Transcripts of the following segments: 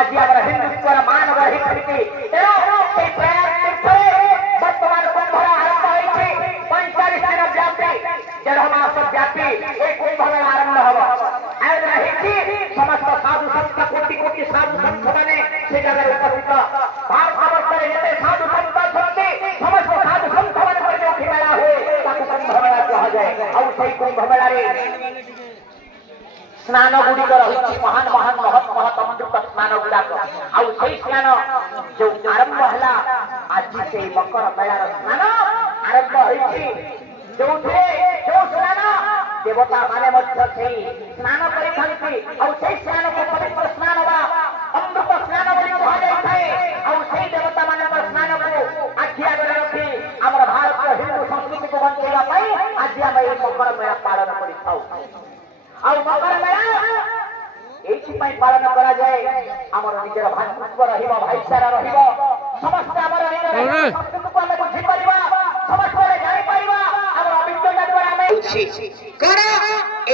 आज आम हिंदुत्वर मान बढ़ी तेणु से प्रयास बर्तमान कुंभमेला आरंभ होती 45 दिन व्यापी 1.5 मास व्यापी एक कुंभमेला आरंभ हम आयोजन समस्त साधु संत कोटि कोटि साधु संत मैंने से जगह उपस्थित भारत ये साधु संत अछंती समस्त साधु संत मैंने जो मेला हुए कुंभमेला कहुए आउ से कुंभमेला स्नान गुड़िक रही महान महान महत महत अमृत स्नान गुड़ाक आउ स्नान जो आरंभ है आज से मकर मेलार स्नान आरंभ होती जो स्नान देवता माने स्नान कर स्नान को पवित्र स्नान अमृत स्नान कहुए देवता मान स्नान को आखि आगे रखी आम भारत हिंदू संस्कृति को बचाई आज आम मकर मेला पालन कर मकर मेला ये पालन करा जाए आमर निजर भातृत्व रहिबा भाईचारा रहिबा समस्त आमर निजर संस्कृति को हम बुझी परिबा समस्त रे जानि परिबा आमर अभिज्ञता द्वारा हमें कोन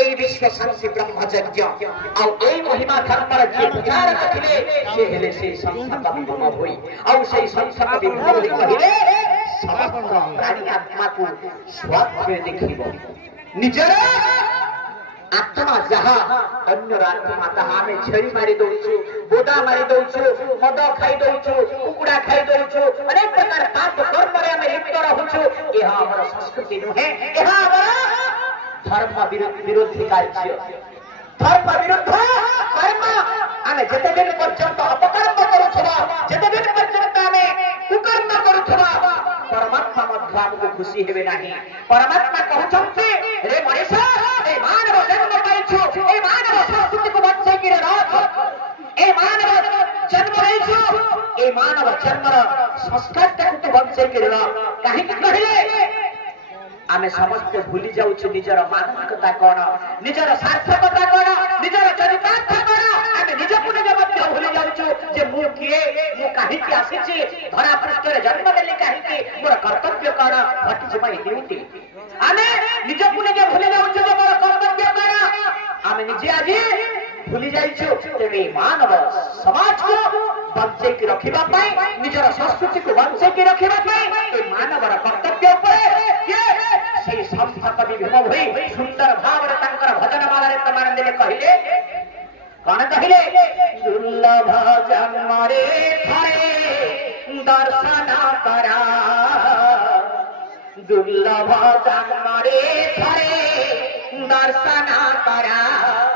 एई विश्व शांति ब्रह्मचर्य आ एई महिमा धर्मर जे विचार रखिले से हेले से संस्था विभव होई आ से संस्था विभव कहिले समस्त प्राणी आत्मा को स्वाद में देखिबो निजर आत्मा जहाँ अन्य आत्मा तहा आम छेड़ी मारी दौचु बोदा मारी दौचु मद खाई दौचु कुकुड़ा खाई दौचु अनेक प्रकार पाप कर्म रे आम लिप्त रहउछु एहा हमर संस्कृति नुहे एहा हमर धर्म विरोधी कार्य धर्म विरुद्ध कर्म आम जते दिन पर्यंत अपकर्म करूथबा जते दिन पर्यंत आम कुकर्म करूथबा परमात्मा मध्य आमको खुशी हेबे नाही परमात्मा कहउछन्ते रे मनीष ए मानव जन्म पाइछु ए मानव संस्कृति को बच्चे की राख ए मानव जन्म रहिछु ए मानव जन्मर संस्कार को बच्चे की राख काहे कहिले आमे समस्त भूली जाउछु निजर मानविकता कोन निजर सार्थकता कोन निजर चरितार्थ कोन आमे निज पुने मध्य भूली जाउछु जे मु किए मु काहे की आसीछि धरा पृष्ठ रे जन्म लेले काहे की मोर कर्तव्य कोन व्हाट इज माय ड्यूटी आमे निज पुने जे भूली जाउछु जे मोर कर्तव्य कोन आमे निजे आजी भूली जाइछु तेबे मानव समाज को बंचे की रखिबा पाई निजर संस्कृति को बंचे की रखिबा पाई ए मानवर कर्तव्य परे ये सही संस्था कवि भीम होई सुंदर भाव रे तंकर भजन माला रे तमान देले कहिले कोन कहिले दुर्लभ जन्म रे थारे दर्शन करा दुर्लभ जन्म रे थारे दर्शन करा